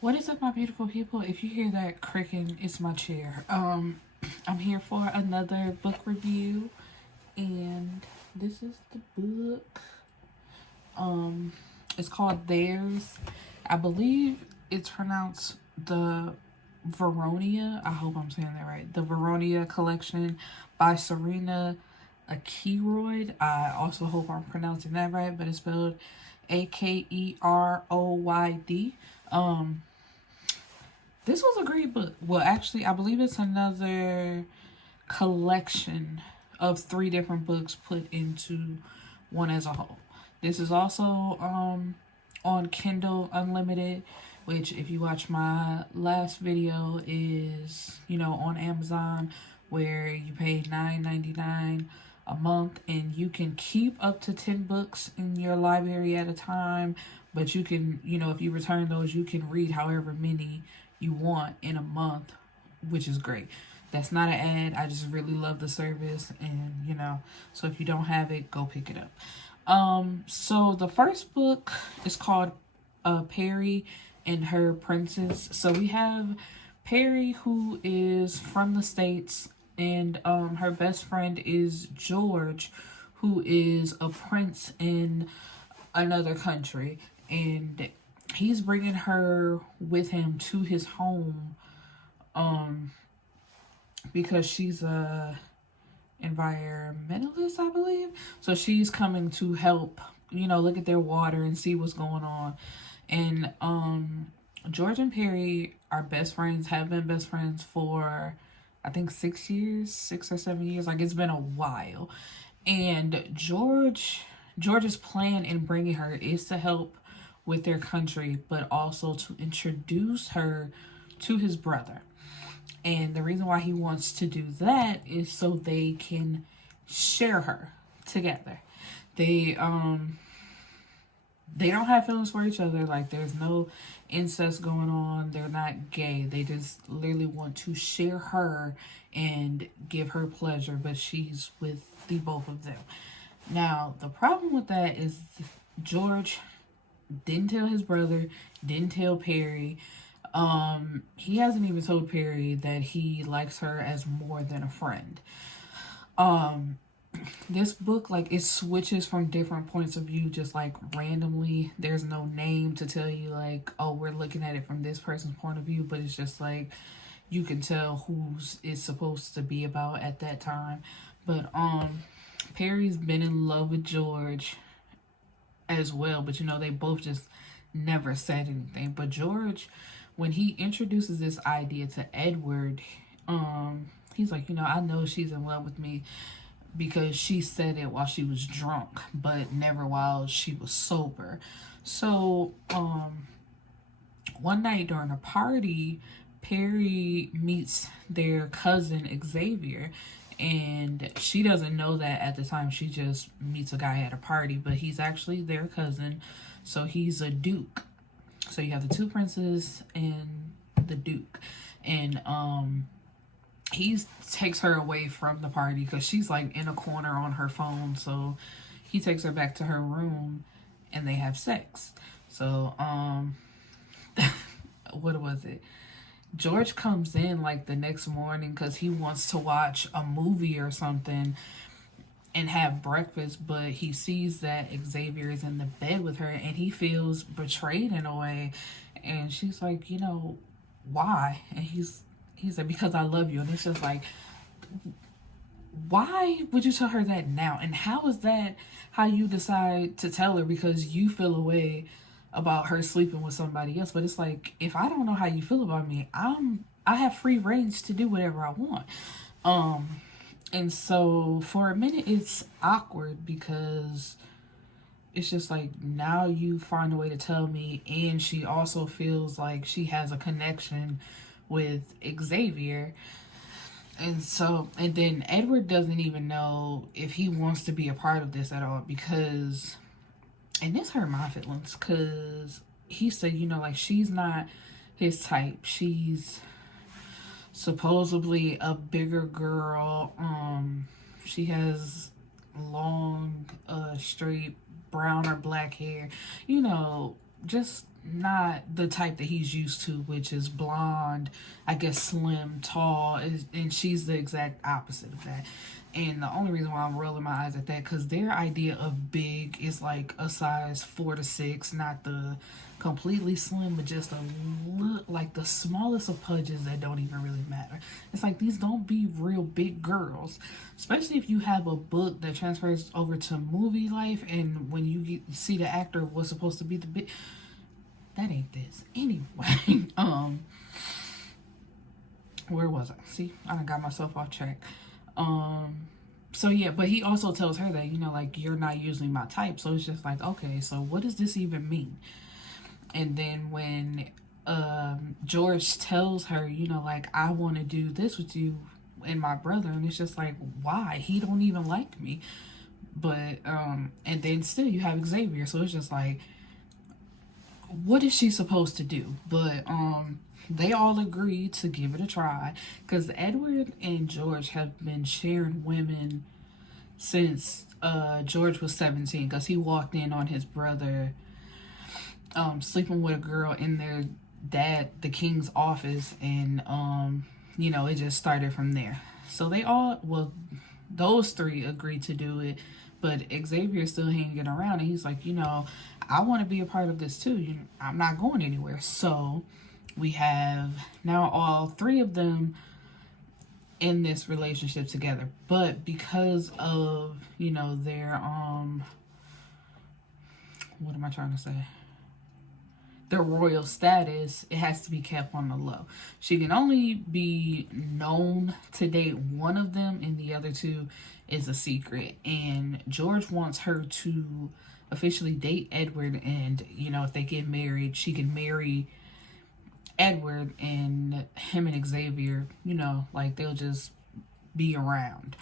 What is up, my beautiful people? If you hear that creaking, it's my chair. I'm here for another book review, and this is the book. It's called Theirs. I believe it's pronounced the Veronia. I hope I'm saying that right. The Verona Collection by Serena Akeroyd. I also hope I'm pronouncing that right, but it's spelled Akeroyd. This was a great book. Well, actually, I believe it's another collection of 3 different books put into one as a whole. This is also on Kindle Unlimited, which, if you watch my last video, is, on Amazon, where you pay $9.99 a month, and you can keep up to 10 books in your library at a time. But you can, if you return those, you can read however many you want in a month, which is great. That's not an ad. I just really love the service, and so if you don't have it, go pick it up. So the first book is called Perry and Her Princess. So we have Perry, who is from the States, and her best friend is George, who is a prince in another country, and he's bringing her with him to his home because she's a environmentalist, I believe. So she's coming to help, look at their water and see what's going on. And George and Perry are best friends, have been best friends for I think 6 years, 6 or 7 years. Like, it's been a while. And George's plan in bringing her is to help with their country, but also to introduce her to his brother. And the reason why he wants to do that is so they can share her together. They don't have feelings for each other. Like, there's no incest going on. They're not gay. They just literally want to share her and give her pleasure, but she's with the both of them. Now, the problem with that is George didn't tell his brother, didn't tell Perry. He hasn't even told Perry that he likes her as more than a friend. This book, like, it switches from different points of view, just like randomly. There's no name to tell you, like, oh, we're looking at it from this person's point of view, but it's just like you can tell who's it's supposed to be about at that time. But Perry's been in love with George as well, but they both just never said anything. But George, when he introduces this idea to Edward, he's like, I know she's in love with me because she said it while she was drunk, but never while she was sober. So one night during a party, Perry meets their cousin Xavier, and she doesn't know that at the time. She just meets a guy at a party, but he's actually their cousin. So he's a duke. So you have the 2 princes and the duke. And he takes her away from the party because she's like in a corner on her phone. So he takes her back to her room and they have sex. So what was it? George comes in like the next morning because he wants to watch a movie or something and have breakfast, but he sees that Xavier is in the bed with her and he feels betrayed in a way. And she's like, why? And he's like, because I love you. And it's just like, why would you tell her that now? And how is that how you decide to tell her because you feel a way about her sleeping with somebody else? But it's like, if I don't know how you feel about me, I have free range to do whatever I want. And so for a minute it's awkward because it's just like, now you find a way to tell me, and she also feels like she has a connection with Xavier. And then Edward doesn't even know if he wants to be a part of this at all, because, and this hurt my feelings, because he said, like, she's not his type. She's supposedly a bigger girl. She has long, straight brown or black hair. Just not the type that he's used to, which is blonde, I guess slim, tall, and she's the exact opposite of that. And the only reason why I'm rolling my eyes at that, because their idea of big is like a size 4 to 6, not the completely slim, but just a look like the smallest of pudges that don't even really matter. It's like, these don't be real big girls, especially if you have a book that transfers over to movie life, and when you see the actor was supposed to be the big, that ain't this anyway. Where was I? See, I done got myself off track. So yeah, but he also tells her that, you know, like, you're not usually my type. So it's just like, okay, so what does this even mean? And then when George tells her, you know, like, I want to do this with you and my brother, and it's just like, why? He don't even like me. But and then still you have Xavier, so it's just like, what is she supposed to do? But they all agree to give it a try, because Edward and George have been sharing women since George was 17, because he walked in on his brother sleeping with a girl in their dad, the king's office, and you know, it just started from there. So they all, well, those three agreed to do it, but Xavier's still hanging around, and he's like, you know, I want to be a part of this too. You know, I'm not going anywhere. So we have now all three of them in this relationship together, but because of, you know, their what am I trying to say? Their royal status, it has to be kept on the low. She can only be known to date one of them, and the other two is a secret. And George wants her to officially date Edward, and, you know, if they get married, she can marry Edward, and him and Xavier, you know, like, they'll just be around.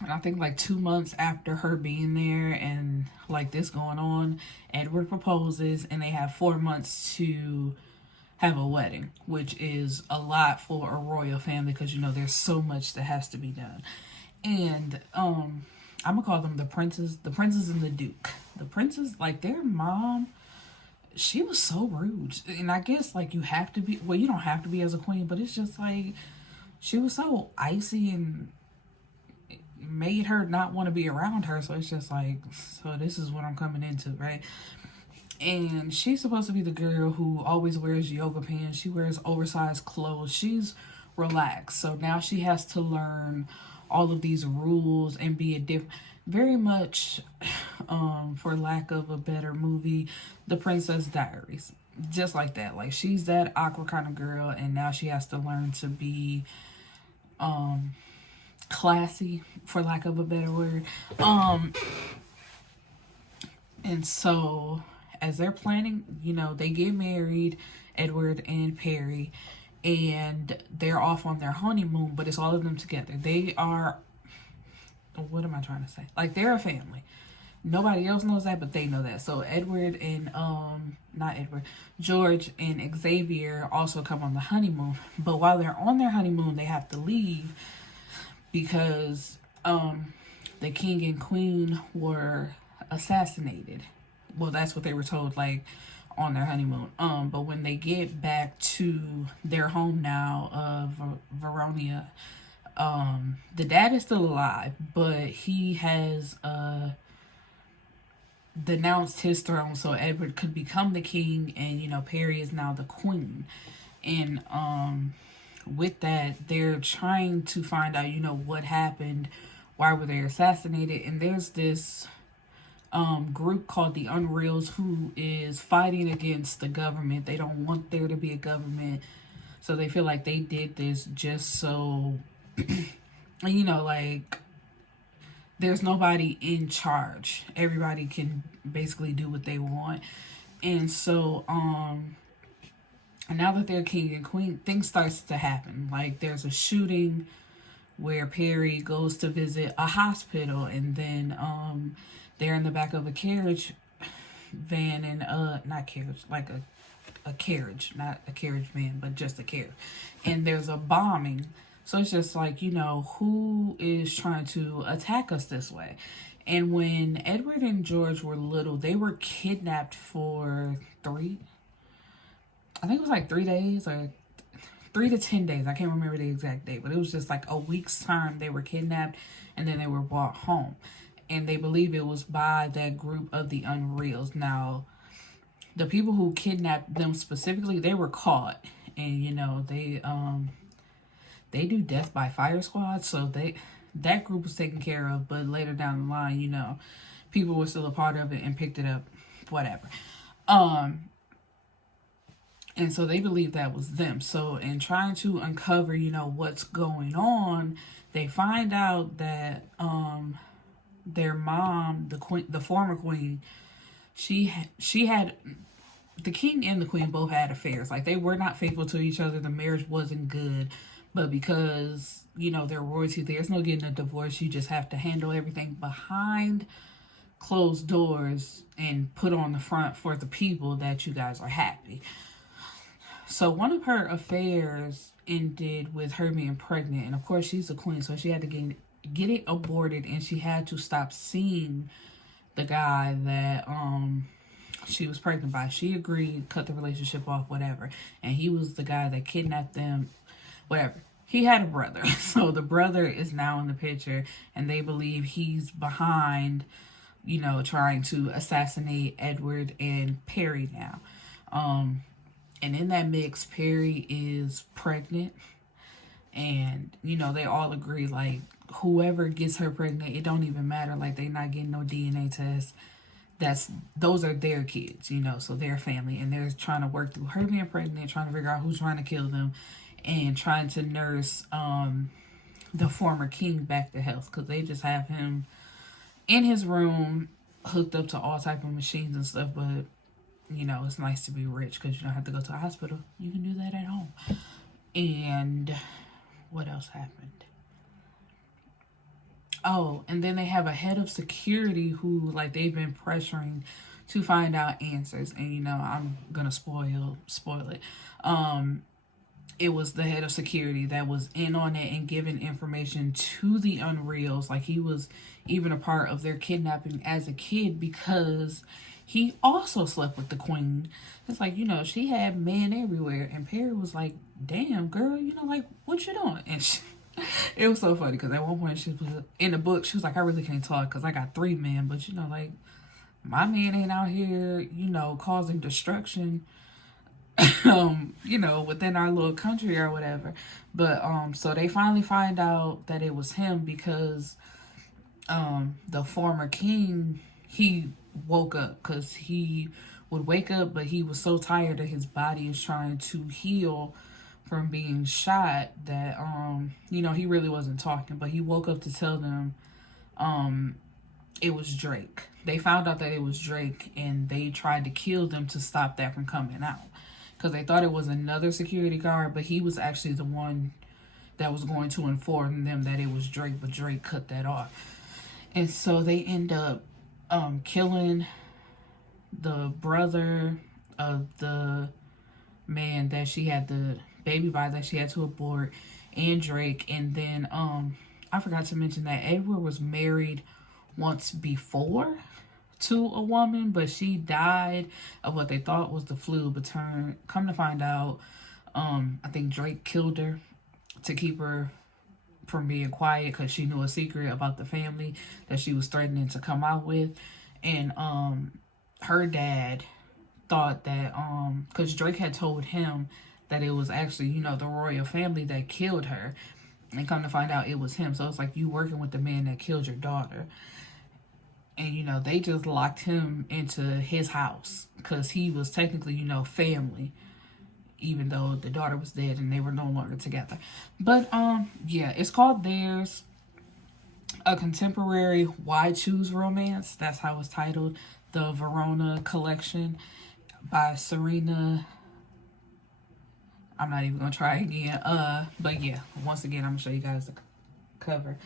And I think like 2 months after her being there and like this going on, Edward proposes, and they have 4 months to have a wedding, which is a lot for a royal family, because, you know, there's so much that has to be done. And I'm gonna call them the princes and the duke. The princes, like, their mom, she was so rude. And I guess, like, you have to be, well, you don't have to be as a queen, but it's just like, she was so icy and made her not want to be around her. So it's just like, so this is what I'm coming into, right? And she's supposed to be the girl who always wears yoga pants. She wears oversized clothes. She's relaxed. So now she has to learn all of these rules and be a different, very much, for lack of a better movie, The Princess Diaries. Just like that. Like, she's that awkward kind of girl, and now she has to learn to be classy, for lack of a better word. And so as they're planning, you know, they get married, Edward and Perry, and they're off on their honeymoon, but it's all of them together. They are, what am I trying to say? Like, they're a family. Nobody else knows that, but they know that. So Edward and George and Xavier also come on the honeymoon. But while they're on their honeymoon, they have to leave because the king and queen were assassinated. Well, that's what they were told, like, on their honeymoon. But when they get back to their home now of Veronia, the dad is still alive, but he has denounced his throne, so Edward could become the king, and, you know, Perry is now the queen. And with that, they're trying to find out, you know, what happened, why were they assassinated, and there's this group called the Unreals who is fighting against the government. They don't want there to be a government, so they feel like they did this just so, you know, like, there's nobody in charge. Everybody can basically do what they want. And so, now that they're king and queen, things starts to happen. Like, there's a shooting where Perry goes to visit a hospital, and then, they're in the back of a carriage van, and, not carriage, like a carriage, not a carriage van, but just a carriage. And there's a bombing. So it's just like, you know, who is trying to attack us this way? And when Edward and George were little, they were kidnapped for I think it was like 3 days or 3 to 10 days. I can't remember the exact date, but it was just like a week's time they were kidnapped and then they were brought home. And they believe it was by that group of the Unreals. Now, the people who kidnapped them specifically, they were caught. And, you know, they do death by fire squad, so that group was taken care of. But later down the line, you know, people were still a part of it and picked it up, whatever. And so they believe that was them. So in trying to uncover, you know, what's going on, they find out that their mom, the former queen, she had the king and the queen both had affairs. Like, they were not faithful to each other. The marriage wasn't good. But because, you know, they're royalty, there's no getting a divorce. You just have to handle everything behind closed doors and put on the front for the people that you guys are happy. So one of her affairs ended with her being pregnant. And of course, she's a queen, so she had to get it aborted. And she had to stop seeing the guy that she was pregnant by. She agreed, cut the relationship off, whatever. And he was the guy that kidnapped them, whatever. He had a brother. So the brother is now in the picture, and they believe he's behind, you know, trying to assassinate Edward and Perry now. And in that mix, Perry is pregnant. And, you know, they all agree, like, whoever gets her pregnant, it don't even matter. Like, they not getting no DNA test. Those are their kids, you know, so their family. And they're trying to work through her being pregnant, trying to figure out who's trying to kill them, and trying to nurse the former king back to health. Because they just have him in his room, hooked up to all type of machines and stuff. But, you know, it's nice to be rich because you don't have to go to a hospital. You can do that at home. And what else happened? Oh, and then they have a head of security who, like, they've been pressuring to find out answers. And, you know, I'm gonna spoil it. It was the head of security that was in on it and giving information to the Unreals. Like, he was even a part of their kidnapping as a kid because he also slept with the queen. It's like, you know, she had men everywhere. And Perry was like, damn, girl, you know, like, what you doing? And it was so funny because at one point she was in the book, she was like, I really can't talk because I got 3 men. But, you know, like, my man ain't out here, you know, causing destruction, you know, within our little country or whatever. But, so they finally find out that it was him because the former king, he woke up because he would wake up, but he was so tired that his body is trying to heal from being shot that, you know, he really wasn't talking. But he woke up to tell them it was Drake. They found out that it was Drake, and they tried to kill them to stop that from coming out. Because they thought it was another security guard, but he was actually the one that was going to inform them that it was Drake, but Drake cut that off. And so they end up killing the brother of the man that she had the baby by, that she had to abort, and Drake. And then I forgot to mention that Edward was married once before to a woman, but she died of what they thought was the flu, but come to find out, I think Drake killed her to keep her from being quiet because she knew a secret about the family that she was threatening to come out with. And her dad thought that because Drake had told him that it was actually, you know, the royal family that killed her, and come to find out it was him. So it's like, you working with the man that killed your daughter. And, you know, they just locked him into his house because he was technically, you know, family, even though the daughter was dead and they were no longer together. But, yeah, it's called Theirs, a contemporary why choose romance. That's how it's titled. The Verona Collection by Serena. I'm not even going to try again. But, yeah, once again, I'm going to show you guys the cover.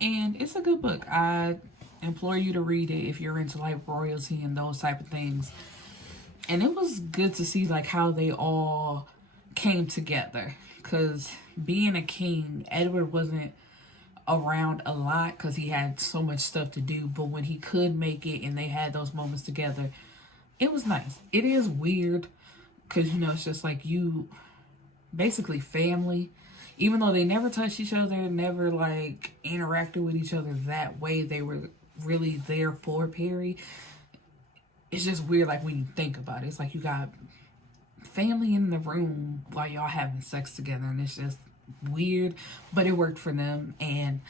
And it's a good book. I implore you to read it if you're into, like, royalty and those type of things. And it was good to see, like, how they all came together. Because being a king, Edward wasn't around a lot because he had so much stuff to do. But when he could make it and they had those moments together, it was nice. It is weird because, you know, it's just like you basically family. Even though they never touched each other, never like interacted with each other that way, they were really there for Perry. It's just weird, like when you think about it. It's like you got family in the room while y'all having sex together, and it's just weird, but it worked for them. And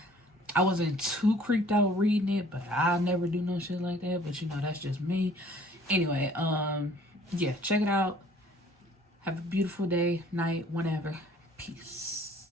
I wasn't too creeped out reading it, but I never do no shit like that. But you know, that's just me. Anyway, yeah, check it out. Have a beautiful day, night, whenever. Peace.